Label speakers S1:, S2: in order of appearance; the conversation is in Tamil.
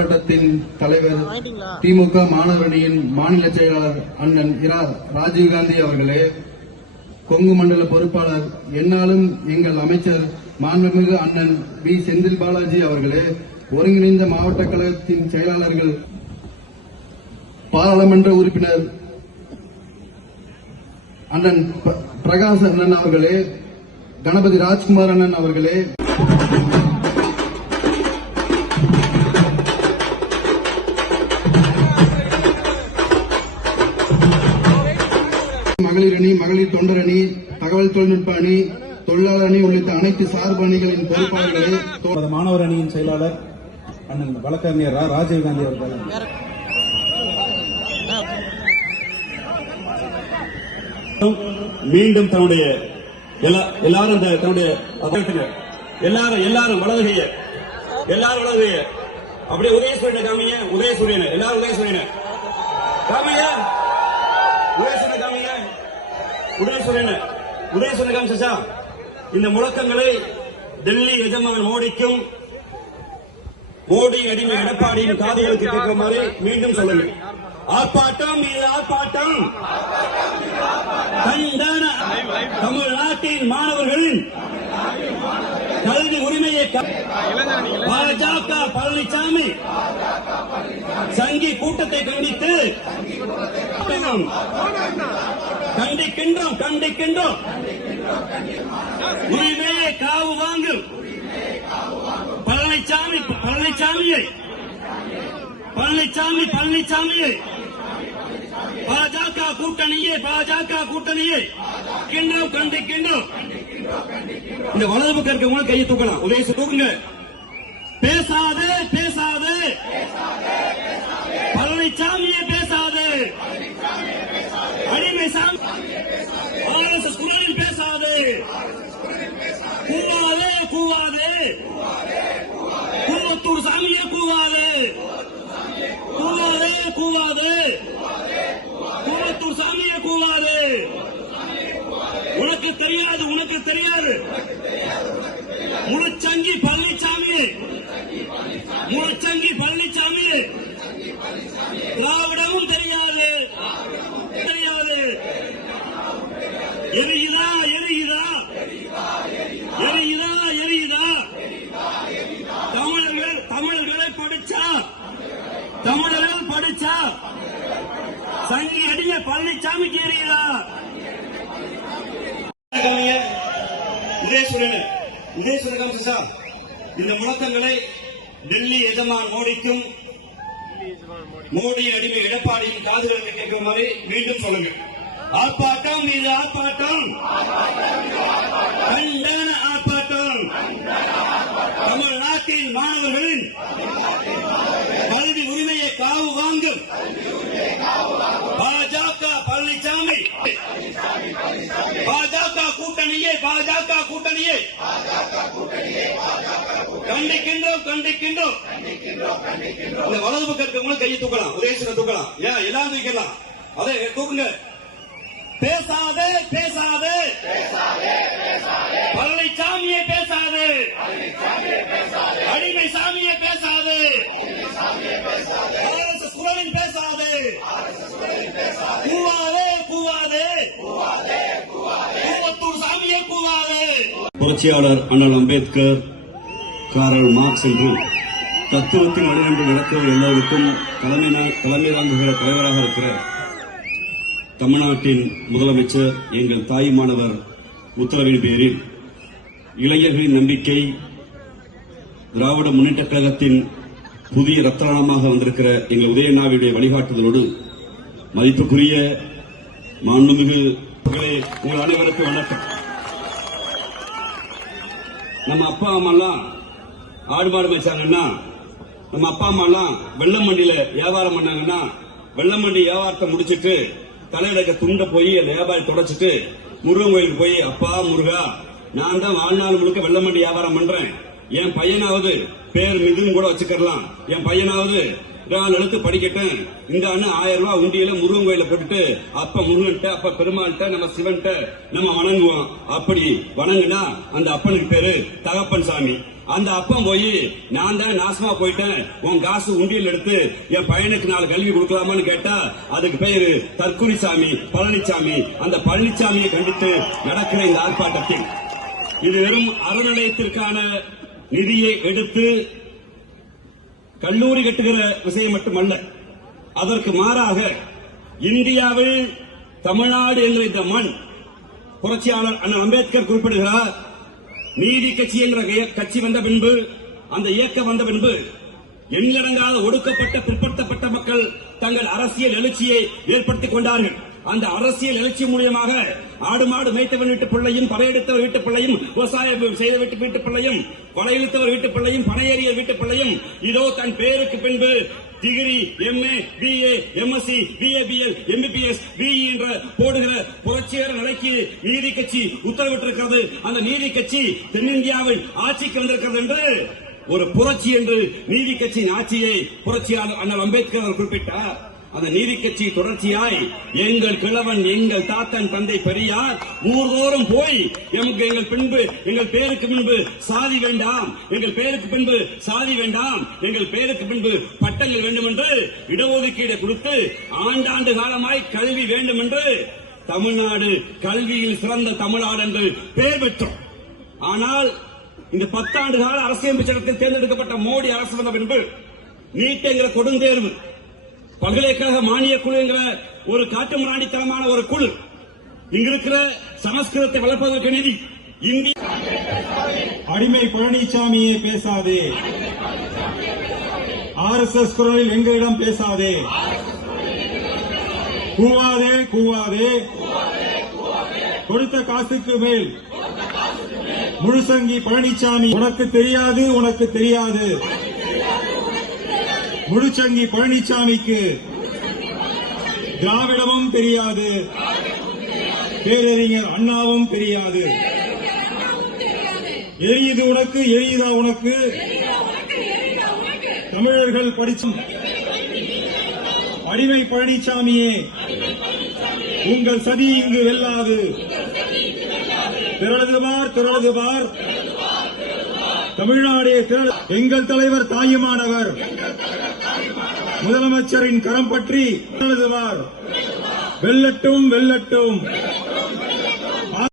S1: ஆர்ப்பாட்டத்தின் தலைவர் திமுக மாணவரணியின் மாநில செயலாளர் அண்ணன் இரா ராஜீவ்காந்தி அவர்களே கொங்கு மண்டல பொறுப்பாளர் என்னாலும் எங்கள் அமைச்சர் மாண்புமிகு அண்ணன் வி. செந்தில் பாலாஜி அவர்களே ஒருங்கிணைந்த மாவட்ட கழகத்தின் செயலாளர்கள் பாராளுமன்ற உறுப்பினர் அண்ணன் பிரகாஷ் அண்ணன் அவர்களே கணபதி ராஜ்குமார் அண்ணன் அவர்களே அணி மகளிர் தொண்டர் அணி தகவல் தொழில்நுட்ப அணி தொழிலாளர் அணி உள்ளிட்ட அனைத்து சார்பு அணிகளின் பொறுப்பாளர்களே
S2: மாணவர் அணியின் செயலாளர் அண்ணன் வழக்கறிஞர் ரா ராஜீவ்காந்தி அவர்கள்.
S3: மீண்டும் தன்னுடைய எல்லா- எல்லாரும் இந்த தன்னுடைய எல்லாரும் எல்லாரும் வலதுகைய எல்லாரும் வலதுகைய. அப்படியே உதயசூரியனை காமிங்க. உதயசூரியனை. எல்லாரும் உதயசூரியனை. காமிங்க. உதயசுரன் உதயசுரன் காமிச்சா இந்த முழக்கங்களை டெல்லி எஜமான் மோடிக்கும் மோடி அடிமை எடப்பாடியின் காதுகளுக்கு கேட்குமாறு மீண்டும் சொல்லுங்கள் ஆர்ப்பாட்டம் இது ஆர்ப்பாட்டம். கண்டன தமிழ்நாட்டின் மாணவர்களின் கல்வி உரிமையை பாஜக பழனிசாமி சங்கி கூட்டத்தை கண்டித்து கண்டிக்கின்றோம் கண்டிக்கின்றோம். உரிமையை காவு வாங்கும் பழனிசாமி பழனிசாமியை பழனிசாமி பழனிசாமியை பாஜக கூட்டணியே பாஜக கூட்டணியே. கிண்டோம் கண்டிக்கின்றோம். இந்த வலது பக்கம் இருக்கவங்க கையை தூக்கலாம். உதயசு தூக்குங்க. பேசாது பேசாது. பழனிசாமியே பேசாது அடிமை சாமி ஆர்எஸ்எஸ் குரலில் பேசாது கூவாதே கூவாதே கூவத்தூர் சாமியே கூவாதே கூவாது. கூவத்தூர் சாமியை கூவாது. உனக்கு தெரியாது உனக்கு தெரியாது முழுச்சங்கி பழனிசாமி முழுச்சங்கி பழனிசாமி திராவிடமும் தெரியாது தெரியாது எரியுதா எரியுதா எரியுதா எரியுதா தமிழர்கள் தமிழர்களை படிச்சா தமிழர்கள் படிச்சா சங்கி அடிய பழனிசாமிக்கு எரியுதா இந்த முழக்கங்களை டெல்லி எஜமான் மோடிக்கும் மோடி அடிமை எடப்பாடியின் காதுகளுக்கு கேட்குமாறு மீண்டும் சொல்லுங்க ஆர்ப்பாட்டம் இது ஆர்ப்பாட்டம். கண்டன ஆர்ப்பாட்டம். தமிழ்நாட்டின் மாணவர்களின் கல்வி உரிமையை காவு வாங்கும் பாஜக பழனிசாமி. பாஜக கூட்டணியே பாஜக கூட்டணியே. கண்டிக்கின்றோம் கண்டிக்கின்றோம். இந்த வலது பக்கம் இருக்கவங்களும் கையை தூக்கலாம் உதயசனை தூக்கலாம். ஏன்? எல்லாம் தூக்கலாம் அதே தூக்குங்க. பேசாதே பேசாதே. பழனிசாமியே பேசாது அடிமை சாமியே பேசாது RSS பேசாதே. கூவாதே கூவாதே. கூவத்தூர் சாமியே கூவாது. புரட்சியாளர் அண்ணல் அம்பேத்கர் காரல் மார்க்ஸ் என்று தத்துவத்தின் வழிநன்று நடத்துவர் எல்லோருக்கும் தலைமை நா- தலைமை தாங்குகிற தலைவராக இருக்கிற தமிழ்நாட்டின் முதலமைச்சர் எங்கள் தாய்மானவர் உத்தரவின் பேரில் இளைஞர்களின் நம்பிக்கை திராவிட முன்னேற்ற கழகத்தின் புதிய ரத்தனமாக வந்திருக்கிற எங்கள் உதயநாவியுடைய வழிகாட்டுதலோடு மதிப்புக்குரிய மாண்புமிகு உங்கள் அனைவருக்கும் வணக்கம். நம்ம அப்பா அம்மாலாம் ஆடு மாடு மேய்ச்சாங்கன்னா நம்ம அப்பா அம்மாலாம் வெள்ளம் மண்டியில வியாபாரம் பண்ணாங்கன்னா வெள்ளம் மண்டி வியாபாரத்தை முடிச்சிட்டு தலையடக்க துண்ட போய் அந்த வியாபாரி தொடச்சிட்டு முருகன் கோயிலுக்கு போய் அப்பா முருகா நான் தான் வாழ்நாள் முழுக்க வெள்ளம் மண்டி வியாபாரம் பண்றேன். என் பையனாவது பேர் மிதுன்னு கூட வச்சுக்கலாம் என் பையனாவது நான் எழுத்து படிக்கட்டேன். இந்த அண்ணன் ஆயிரம் ரூபாய் உண்டியில முருகன் கோயில போட்டுட்டு அப்ப முருகன்ட்ட அப்ப பெருமாள்கிட்ட நம்ம சிவன்கிட்ட நம்ம வணங்குவோம். அப்படி வணங்குனா அந்த அப்பனுக்கு பேரு தகப்பன் சாமி. அந்த அப்பன் போய் நான் தான் நாசமா போயிட்டேன். உன் காசு உண்டியல் எடுத்து என் பையனுக்கு நாலு கல்வி கொடுக்கலாமான்னு கேட்டா அதுக்கு பேரு தற்குறி சாமி பழனிசாமி அந்த பழனிசாமியை கண்டித்து நடக்கிற இந்த ஆர்ப்பாட்டத்தில் இது வெறும் அறநிலையத்திற்கான நிதியை எடுத்து கல்லூரி கட்டுகிற விஷயம் மட்டுமல்ல அதற்கு மாறாக இந்தியாவில் தமிழ்நாடு என்ற இந்த மண் புரட்சியாளர் அண்ணன் அம்பேத்கர் குறிப்பிடுகிறார் நீதி கட்சி என்ற கட்சி வந்த பின்பு அந்த இயக்கம் வந்த பின்பு எண்ணிலடங்காத ஒடுக்கப்பட்ட பிற்படுத்தப்பட்ட மக்கள் தங்கள் அரசியல் எழுச்சியை ஏற்படுத்திக் கொண்டார்கள். அந்த அரசியல் எழுச்சி மூலியமாக ஆடு மாடு மேய்த்தவன் வீட்டு பிள்ளையும் பறையெடுத்தவர் வீட்டு பிள்ளையும் விவசாயம் செய்த வீட்டு வீட்டு பிள்ளையும் கொலையிழுத்தவர் வீட்டு பிள்ளையும் பணையேறிய வீட்டு பிள்ளையும் இதோ தன் பேருக்கு பின்பு degree MA BA MSc BABL MBBS BE என்ற போடுகிற புரட்சிகர நிலைக்கு நீதி கட்சி உத்தரவிட்டிருக்கிறது. அந்த நீதி கட்சி தென்னிந்தியாவில் ஆட்சிக்கு வந்திருக்கிறது என்று ஒரு புரட்சி என்று நீதி கட்சியின் ஆட்சியை புரட்சியாளர் அண்ணல் அம்பேத்கர் அவர் குறிப்பிட்டார். அந்த நீதி கட்சி தொடர்ச்சியாய் எங்கள் கிழவன் எங்கள் தாத்தன் தந்தை பெரியார் ஊர்தோறும் போய் எமக்கு எங்கள் பின்பு எங்கள் பேருக்கு பின்பு சாதி வேண்டாம் எங்கள் பேருக்கு பின்பு சாதி வேண்டாம் எங்கள் பேருக்கு பின்பு பட்டங்கள் வேண்டும் என்று இடஒதுக்கீடு கொடுத்து ஆண்டாண்டு காலமாய் கல்வி வேண்டும் என்று தமிழ்நாடு கல்வியில் சிறந்த தமிழ்நாடு என்று பெயர் பெற்றோம். ஆனால் இந்த பத்தாண்டு கால அரசியல் சட்டத்தில் தேர்ந்தெடுக்கப்பட்ட மோடி அரசு வந்த பின்பு நீட் என்கிற கொடுந்தேர்வு பல்கலைக்கழக மானிய குழு என்கிற ஒரு காட்டுமிராண்டித்தனமான ஒரு குழு இங்க இருக்கிற சமஸ்கிருதத்தை வளர்ப்பதற்கு நிதி. இந்தி
S2: அடிமை பழனிசாமியே பேசாதே. ஆர் எஸ் எஸ் குரலில் எங்களிடம் பேசாதே. கூவாதே கூவாதே. கொடுத்த காசுக்கு மேல். முழுசங்கி பழனிசாமி உனக்கு தெரியாது உனக்கு தெரியாது. முழுச்சங்கி பழனிசாமிக்கு திராவிடமும் தெரியாது. பேரறிஞர் அண்ணாவும் தெரியாது. எரியுது உனக்கு எரியுதா உனக்கு. தமிழர்கள் படிச்சும் அடிமை பழனிசாமியே உங்கள் சதி இங்கு வெல்லாது. திரளதுபார் திரளதுபார் தமிழ்நாடே திரள் எங்கள் தலைவர் தாயுமானவர். முதலமைச்சரின் கரம் பற்றி திரளது வெல்லட்டும் வெல்லட்டும்.